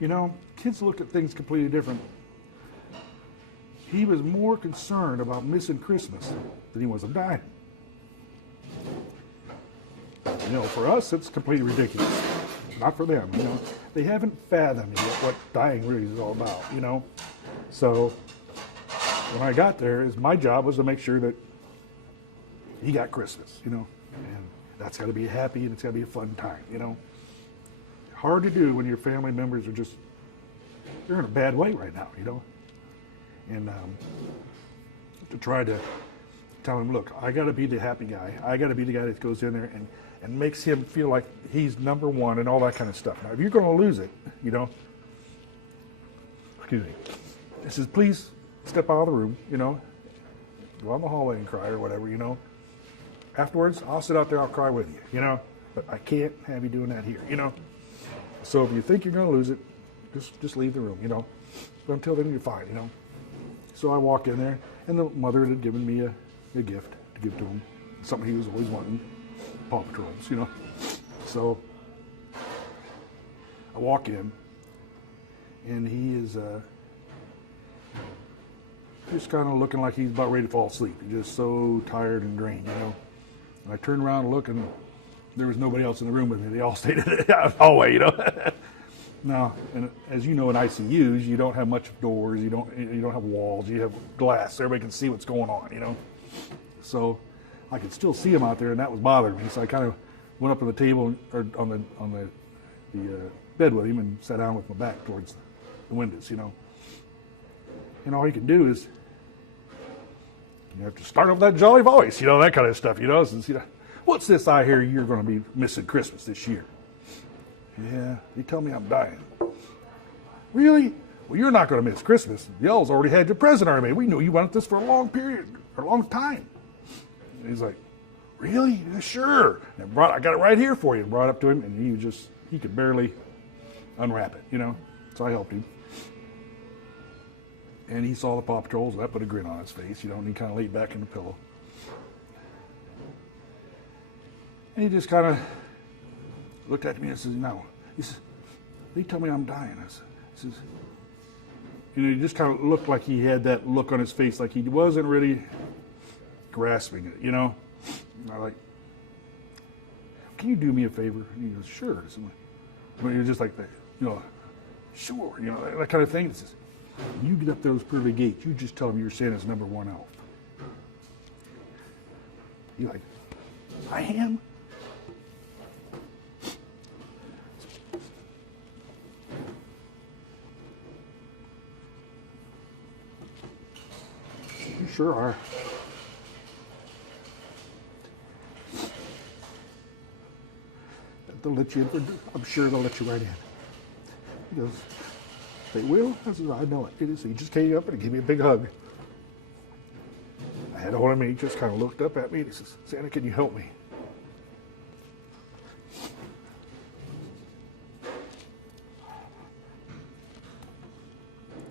You know, kids look at things completely different. He was more concerned about missing Christmas than he was of dying. You know, for us, it's completely ridiculous. Not for them, you know. They haven't fathomed yet what dying really is all about, you know. So when I got there, my job was to make sure that he got Christmas, you know. And that's got to be happy and it's got to be a fun time, you know. Hard to do when your family members are just, they're in a bad way right now, you know. And to try to tell him, look, I got to be the happy guy. I got to be the guy that goes in there and makes him feel like he's number one and all that kind of stuff. Now, if you're going to lose it, you know, excuse me, he says, please step out of the room, you know, go out in the hallway and cry or whatever, you know. Afterwards, I'll sit out there, I'll cry with you, you know, but I can't have you doing that here, you know. So if you think you're going to lose it, just leave the room, you know. But until then, you're fine, you know. So I walk in there, and the mother had given me a gift to give to him, something he was always wanting, Paw Patrols, you know. So I walk in, and he is just kind of looking like he's about ready to fall asleep. He's just so tired and drained, you know. And I turned around and looked, and there was nobody else in the room with me. They all stayed in the hallway, you know. Now, and as you know, in ICUs, you don't have much doors. You don't have walls. You have glass. So everybody can see what's going on, you know. So I could still see him out there, and that was bothering me. So I kind of went up on the table or on the bed with him and sat down with my back towards the windows, you know. And all you can do is you have to start off that jolly voice, you know, that kind of stuff, you know. Since, you know, what's this I hear you're going to be missing Christmas this year? Yeah, they tell me I'm dying. Really? Well, you're not going to miss Christmas. Y'all's already had your present already made. We knew you wanted this for a long period, or a long time. And he's like, really? Yeah, sure. And I got it right here for you. And brought it up to him, and he could barely unwrap it, you know. So I helped him. And he saw the Paw Patrols, and that put a grin on his face, you know, and he kind of laid back in the pillow. And he just kind of looked at me and says, no. He says, they tell me I'm dying. He says, you know, he just kind of looked like he had that look on his face, like he wasn't really grasping it, you know. And I'm like, can you do me a favor? And he goes, sure. So, but he was just like that, you know, sure, you know, that kind of thing. He says, you get up those pearly gates, you just tell him you're Santa's number one elf. You're like, I am? You sure are. They'll let you in. I'm sure they'll let you right in. He goes, they will? I said, I know it. So he just came up and he gave me a big hug. I had a hold of him, and he just kind of looked up at me and he says, Santa, can you help me?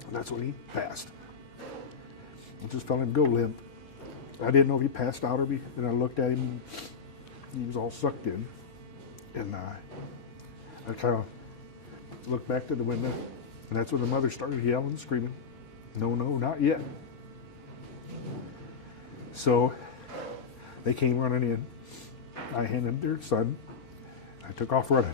And that's when he passed. I just felt him go limp. I didn't know if he passed out or me. And I looked at him, and he was all sucked in. And I kind of looked back to the window, and that's when the mother started yelling and screaming, no, not yet. So they came running in. I handed them their son. I took off running.